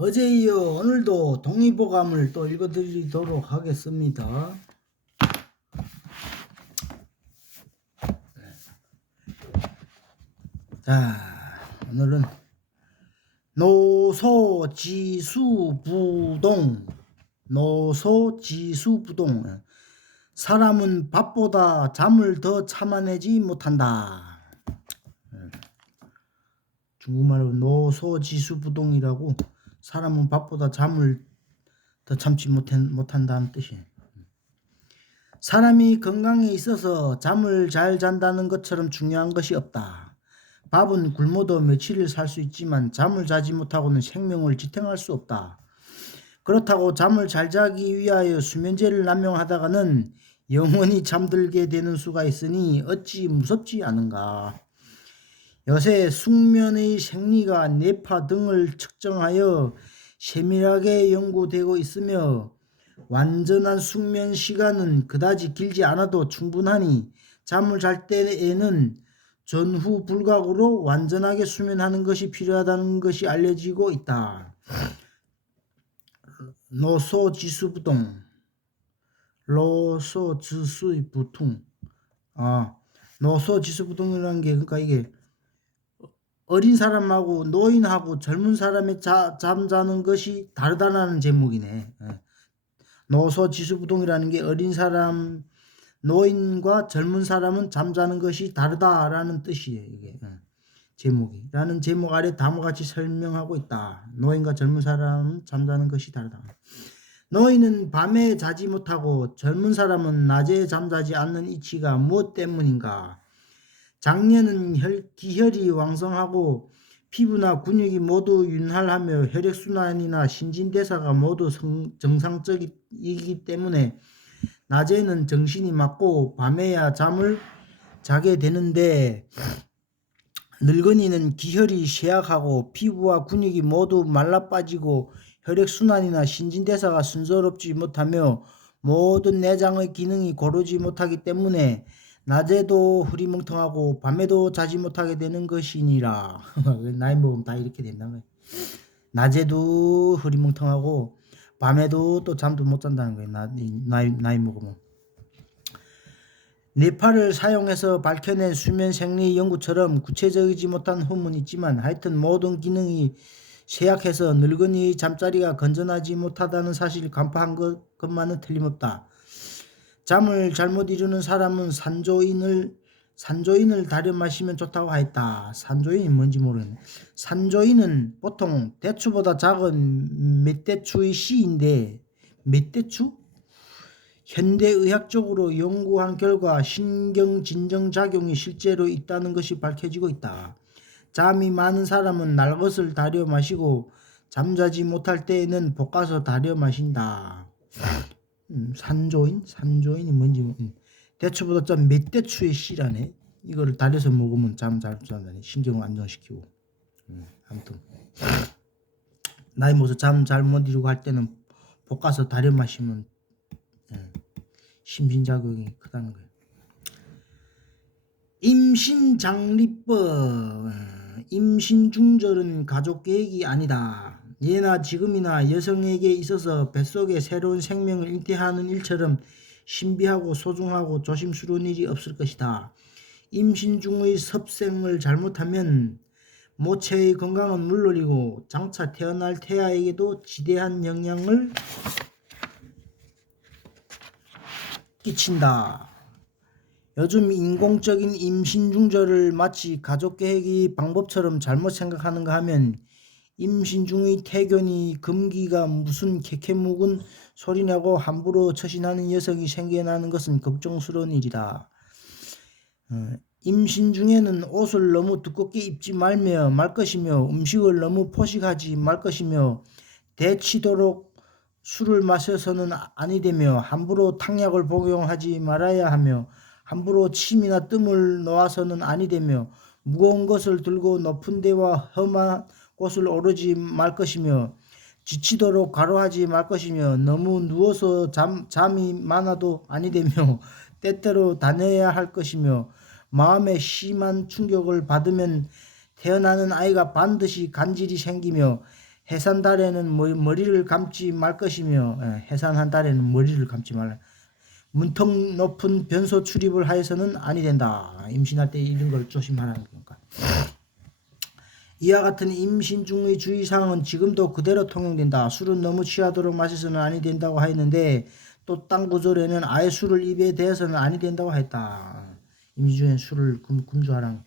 어제 이어 오늘도 동의보감을 또 읽어드리도록 하겠습니다. 자, 오늘은 노소지수부동. 사람은 밥보다 잠을 더 참아내지 못한다. 중국말로 노소지수부동이라고, 사람은 밥보다 잠을 더 참지 못한다는 뜻이에요. 사람이 건강에 있어서 잠을 잘 잔다는 것처럼 중요한 것이 없다. 밥은 굶어도 며칠을 살 수 있지만 잠을 자지 못하고는 생명을 지탱할 수 없다. 그렇다고 잠을 잘 자기 위하여 수면제를 남용하다가는 영원히 잠들게 되는 수가 있으니 어찌 무섭지 않은가. 요새 숙면의 생리가 뇌파 등을 측정하여 세밀하게 연구되고 있으며 완전한 숙면 시간은 그다지 길지 않아도 충분하니 잠을 잘 때에는 전후 불각으로 완전하게 수면하는 것이 필요하다는 것이 알려지고 있다. 노소지수부동, 노소지수부동이라는 게, 그러니까 이게 어린 사람하고 노인하고 젊은 사람의 잠자는 것이 다르다는 제목이네. 노소지수부동이라는 게 어린 사람, 노인과 젊은 사람은 잠자는 것이 다르다라는 뜻이에요. 이게 제목이. 라는 제목 아래 다음과 같이 설명하고 있다. 노인과 젊은 사람은 잠자는 것이 다르다. 노인은 밤에 자지 못하고 젊은 사람은 낮에 잠자지 않는 이치가 무엇 때문인가? 장년은 기혈이 왕성하고 피부나 근육이 모두 윤활하며 혈액순환이나 신진대사가 모두 정상적이기 때문에 낮에는 정신이 맑고 밤에야 잠을 자게 되는데, 늙은이는 기혈이 쇠약하고 피부와 근육이 모두 말라 빠지고 혈액순환이나 신진대사가 순조롭지 못하며 모든 내장의 기능이 고르지 못하기 때문에 낮에도 흐리멍텅하고 밤에도 자지 못하게 되는 것이니라. 나이 먹으면 다 이렇게 된다는 거예요. 낮에도 흐리멍텅하고 밤에도 또 잠도 못 잔다는 거예요. 나이 먹으면. 뇌파를 사용해서 밝혀낸 수면 생리 연구처럼 구체적이지 못한 후문이 있지만 하여튼 모든 기능이 쇠약해서 늙은이의 잠자리가 건전하지 못하다는 사실을 간파한 것만은 틀림없다. 잠을 잘못 이루는 사람은 산조인을 다려 마시면 좋다고 하였다. 산조인이 뭔지 모르겠네. 산조인은 보통 대추보다 작은 멧대추의 씨인데, 멧대추? 현대의학적으로 연구한 결과 신경진정작용이 실제로 있다는 것이 밝혀지고 있다. 잠이 많은 사람은 날것을 다려 마시고 잠자지 못할 때에는 볶아서 다려 마신다. 산조인이 뭔지 대추보다 좀 멧대추의 씨라네. 이거를 다려서 먹으면 잠 잘 잔다네. 신경을 안정시키고. 아무튼 나이 먹어서 잠 잘 못 이루고 할 때는 볶아서 다려 마시면 심신작용이 크다는 거예요. 임신장리법. 임신중절은 가족계획이 아니다. 예나 지금이나 여성에게 있어서 뱃속에 새로운 생명을 잉태하는 일처럼 신비하고 소중하고 조심스러운 일이 없을 것이다. 임신 중의 섭생을 잘못하면 모체의 건강은 물론이고 장차 태어날 태아에게도 지대한 영향을 끼친다. 요즘 인공적인 임신 중절을 마치 가족계획의 방법처럼 잘못 생각하는가 하면 임신 중의 태견이 금기가 무슨 캐캐묵은 소리냐고 함부로 처신하는 여성이 생겨나는 것은 걱정스러운 일이다. 임신 중에는 옷을 너무 두껍게 입지 말 것이며 음식을 너무 포식하지 말 것이며 대치도록 술을 마셔서는 아니 되며 함부로 탕약을 복용하지 말아야 하며 함부로 침이나 뜸을 놓아서는 아니 되며 무거운 것을 들고 높은 데와 험한 곳을 오르지 말 것이며 지치도록 과로하지 말 것이며 너무 누워서 잠이 많아도 아니 되며 때때로 다녀야 할 것이며 마음에 심한 충격을 받으면 태어나는 아이가 반드시 간질이 생기며 해산 달에는 머리를 감지 말 것이며 해산한 달에는 머리를 감지 말라. 문턱 높은 변소 출입을 하여서는 아니 된다. 임신할 때 이런 걸 조심하라는 거니까. 이와 같은 임신 중의 주의사항은 지금도 그대로 통용된다. 술은 너무 취하도록 마셔서는 아니 된다고 하였는데 또 딴 구절에는 아예 술을 입에 대어서는 아니 된다고 했다. 임신 중에 술을 금주하라는.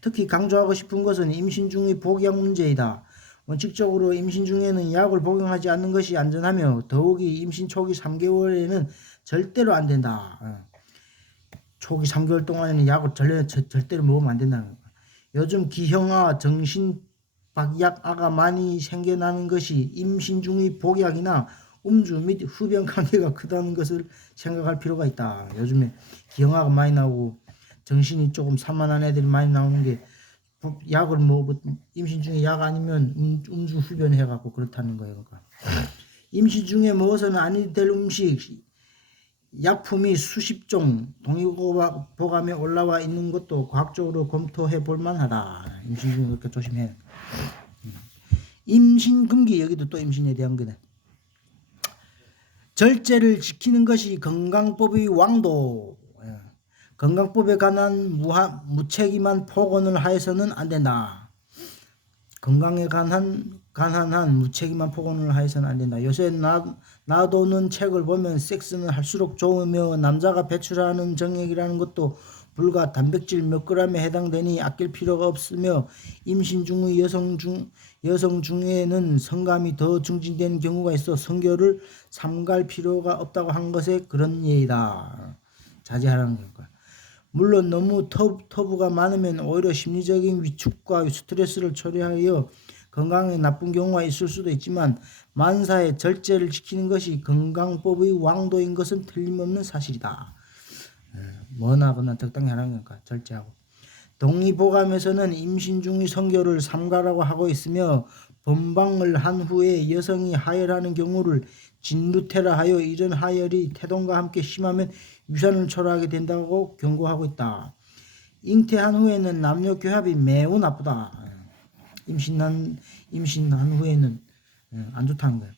특히 강조하고 싶은 것은 임신 중의 복약 문제이다. 원칙적으로 임신 중에는 약을 복용하지 않는 것이 안전하며 더욱이 임신 초기 3개월에는 절대로 안 된다. 초기 3개월 동안에는 약을 절대로 먹으면 안 된다는 거야. 요즘 기형아, 정신박약아가 많이 생겨나는 것이 임신 중의 복약이나 음주 및 흡연 관계가 크다는 것을 생각할 필요가 있다. 요즘에 기형아가 많이 나오고 정신이 조금 산만한 애들이 많이 나오는 게 약을 임신 중에 약 아니면 음주 흡연 해갖고 그렇다는 거예요. 그러니까. 임신 중에 먹어서는 아니 될 음식, 약품이 수십 종 동의보감에 올라와 있는 것도 과학적으로 검토해 볼 만하다. 임신 중에 그렇게 조심해. 임신 금기, 여기도 또 임신에 대한 거네. 절제를 지키는 것이 건강법의 왕도. 건강법에 관한 무책임한 폭언을 하여서는 안 된다. 건강에 관한 무책임한 폭언을 하여서는 안 된다. 요새 놔두는 책을 보면 섹스는 할수록 좋으며 남자가 배출하는 정액이라는 것도 불과 단백질 몇 그램에 해당되니 아낄 필요가 없으며 임신 중의 여성 중에는 성감이 더 증진되는 경우가 있어 성교를 삼갈 필요가 없다고 한 것에 그런 예이다. 자제하라는 거니까. 물론 너무 터부가 많으면 오히려 심리적인 위축과 스트레스를 초래하여 건강에 나쁜 경우가 있을 수도 있지만 만사의 절제를 지키는 것이 건강법의 왕도인 것은 틀림없는 사실이다. 뭐나 그나 적당히 하라는 거니까 절제하고. 동의보감에서는 임신 중의 성교를 삼가라고 하고 있으며 범방을 한 후에 여성이 하혈하는 경우를 진루테라 하여 이런 하혈이 태동과 함께 심하면 유산을 초래하게 된다고 경고하고 있다. 잉태한 후에는 남녀 교합이 매우 나쁘다. 임신한 후에는 안 좋다는 거예요.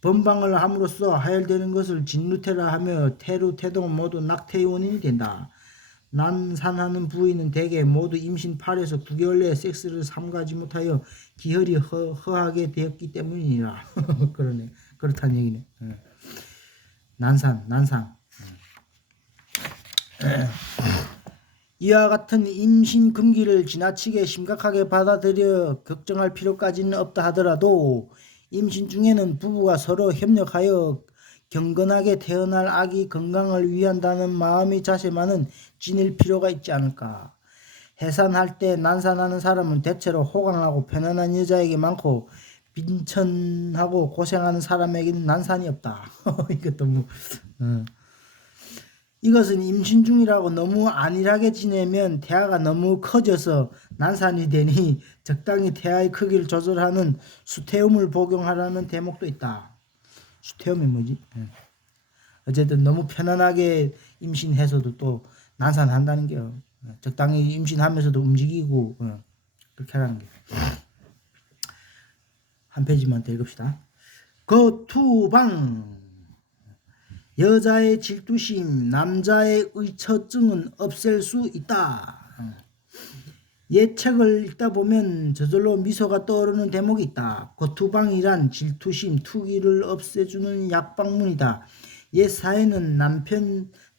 범방을 함으로써 하혈되는 것을 진루테라 하며 태루, 태동 모두 낙태의 원인이 된다. 난산하는 부위는 대개 모두 임신 8에서 9개월 내에 섹스를 삼가지 못하여 기혈이 허하게 되었기 때문이라. 그러네. 그렇다는 얘기네. 난상. 이와 같은 임신 금기를 지나치게 심각하게 받아들여 걱정할 필요까지는 없다 하더라도 임신 중에는 부부가 서로 협력하여 경건하게 태어날 아기 건강을 위한다는 마음의 자세만은 지닐 필요가 있지 않을까. 해산할 때 난산하는 사람은 대체로 호강하고 편안한 여자에게 많고 빈천하고 고생하는 사람에게는 난산이 없다. 이것도 이것은 임신 중이라고 너무 안일하게 지내면 태아가 너무 커져서 난산이 되니 적당히 태아의 크기를 조절하는 수태움을 복용하라는 대목도 있다. 수태움이 뭐지? 어쨌든 너무 편안하게 임신해서도 또 난산한다는 게요. 적당히 임신하면서도 움직이고 그렇게 하라는 게. 한 페이지만 더 읽읍시다. 거투방. 여자의 질투심, 남자의 의처증은 없앨 수 있다. 예책을 읽다 보면 저절로 미소가 떠오르는 대목이 있다. 거투방이란 질투심, 투기를 없애주는 약방문이다. 옛 사회는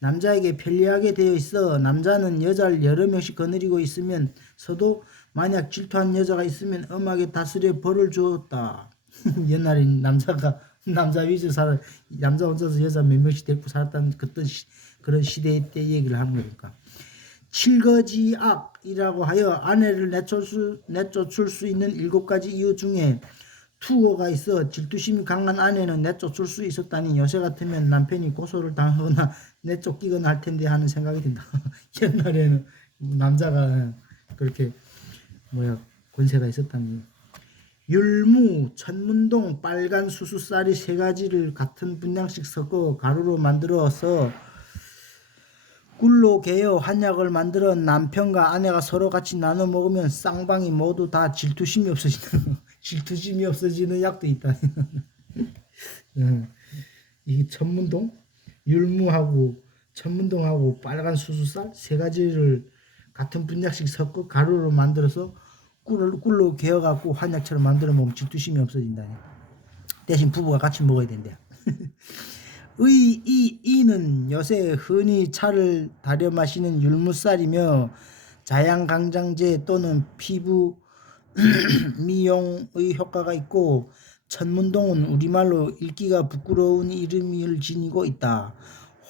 남자에게 편리하게 되어 있어 남자는 여자를 여러 명씩 거느리고 있으면서도 만약 질투한 여자가 있으면 엄하게 다스려 벌을 주었다. 옛날엔 남자 혼자서 여자 몇 명씩 데리고 살았다는 그런 시대 때 얘기를 하는 거니까. 칠거지악이라고 하여 아내를 내쫓을 수 있는 7가지 이유 중에 투고가 있어 질투심이 강한 아내는 내쫓을 수 있었다니 요새 같으면 남편이 고소를 당하거나 내쫓기거나 할 텐데 하는 생각이 든다. 옛날에는 남자가 그렇게 권세가 있었다니. 율무, 천문동, 빨간 수수쌀이 3가지를 같은 분량씩 섞어 가루로 만들어서 꿀로 개어 한약을 만들어 남편과 아내가 서로 같이 나눠 먹으면 쌍방이 모두 다 질투심이 없어진다. 질투심이 없어지는 약도 있다. 이 천문동, 율무하고 천문동하고 빨간 수수쌀 세 가지를 같은 분약씩 섞어 가루로 만들어서 꿀로 개어갖고 한약처럼 만들어 먹으면 질투심이 없어진다. 대신 부부가 같이 먹어야 된대. 이는 요새 흔히 차를 달여 마시는 율무쌀이며 자양강장제 또는 피부 미용의 효과가 있고, 천문동은 우리말로 읽기가 부끄러운 이름을 지니고 있다.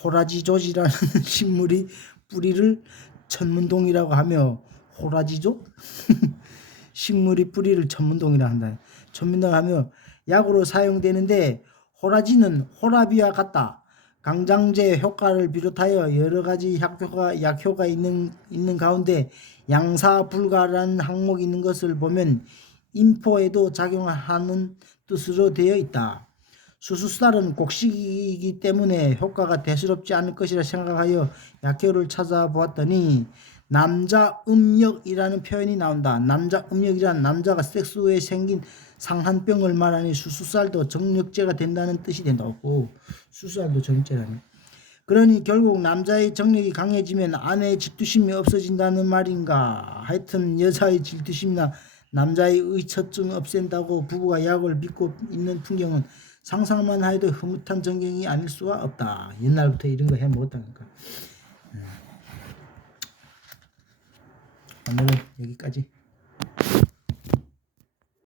호라지조지라는 식물이 뿌리를 천문동이라고 하며, 호라지조? 식물이 뿌리를 천문동이라 한다. 천문동하며 약으로 사용되는데, 호라지는 호라비와 같다. 강장제 효과를 비롯하여 여러 가지 약효가 있는 가운데 양사불가라는 항목이 있는 것을 보면 인포에도 작용하는 뜻으로 되어 있다. 수수쌀은 곡식이기 때문에 효과가 대수롭지 않을 것이라 생각하여 약효를 찾아보았더니 남자음력이라는 표현이 나온다. 남자음력이란 남자가 섹스 후에 생긴 상한병을 말하니 수수쌀도 정력제가 된다는 뜻이 된다고. 수수쌀도 정력제라니. 그러니 결국 남자의 정력이 강해지면 아내의 질투심이 없어진다는 말인가. 하여튼 여자의 질투심이나 남자의 의처증 없앤다고 부부가 약을 믿고 있는 풍경은 상상만 해도 흐뭇한 전경이 아닐 수가 없다. 옛날부터 이런 거 해 먹었다니까. 오늘은 여기까지.